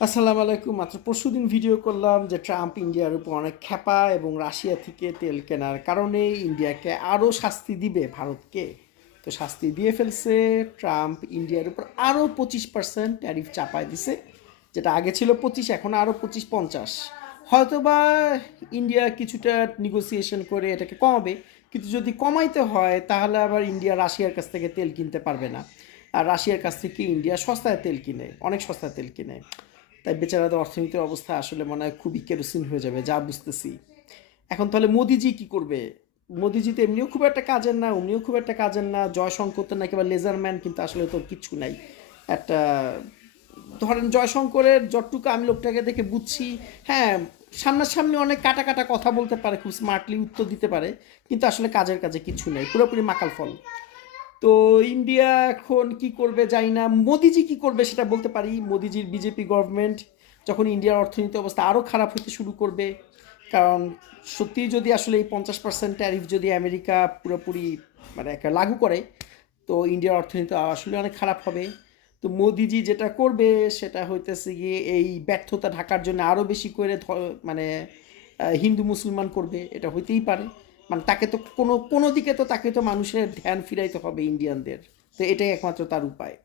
আসসালামু আলাইকুম। মাত্র পরশু দিন ভিডিও করলাম যে ট্রাম্প ইন্ডিয়ার উপর অনেক খ্যাপা এবং রাশিয়া থেকে তেল কেনার কারণে ইন্ডিয়াকে আরও শাস্তি দিবে ভারতকে। তো শাস্তি দিয়ে ফেলছে ট্রাম্প ইন্ডিয়ার উপর আরও পঁচিশ পার্সেন্ট ট্যারিফ চাপায় দিছে, যেটা আগে ছিল পঁচিশ, এখন আরও পঁচিশ পঞ্চাশ। হয়তোবা ইন্ডিয়া কিছুটা নেগোসিয়েশন করে এটাকে কমাবে, কিন্তু যদি কমাইতে হয়, তাহলে আবার ইন্ডিয়া রাশিয়ার কাছ থেকে তেল কিনতে পারবে না। আর রাশিয়ার কাছ থেকে ইন্ডিয়া সস্তায় তেল কিনে, অনেক সস্তায় তেল কিনে। তাই বেচারাদের অর্থনীতির অবস্থা আসলে মনে হয় খুবই কেরোসিন হয়ে যাবে, যা বুঝতেছি। এখন তাহলে মোদিজি কি করবে? মোদিজি তো এমনিও খুব একটা কাজের না, উনিও খুব একটা কাজের না জয়শঙ্কর তো না বা লেজারম্যান কিন্তু আসলে তো কিছু নাই। একটা, ধরেন জয়শঙ্করের যতটুকু আমি লোকটাকে দেখে বুঝছি হ্যাঁ সামনাসামনি অনেক কাটা কাটা কথা বলতে পারে, খুব স্মার্টলি উত্তর দিতে পারে, কিন্তু আসলে কাজের কাজে কিছু নেই, পুরোপুরি মাকাল ফল। তো ইন্ডিয়া এখন কি করবে জানি না। মোদিজি কি করবে সেটা বলতে পারি। মোদিজির বিজেপি গভর্নমেন্ট যখন ইন্ডিয়ার অর্থনীতি অবস্থা আরও খারাপ হতে শুরু করবে, কারণ সত্যি যদি আসলে এই পঞ্চাশ পার্সেন্ট ট্যারিফ যদি আমেরিকা পুরোপুরি মানে একটা লাগু করে, তো ইন্ডিয়ার অর্থনীতি আসলে অনেক খারাপ হবে। তো মোদিজি যেটা করবে সেটা হইতেছে গিয়ে এই ব্যর্থতা ঢাকার জন্য আরও বেশি করে মানে হিন্দু মুসলমান করবে, এটা হইতেই পারে। মানে তাকে তো কোনো কোনো দিকে তো তাকে তো মানুষের ধ্যান ফিরাইতে হবে ইন্ডিয়ানদের। তো এটাই একমাত্র তার উপায়।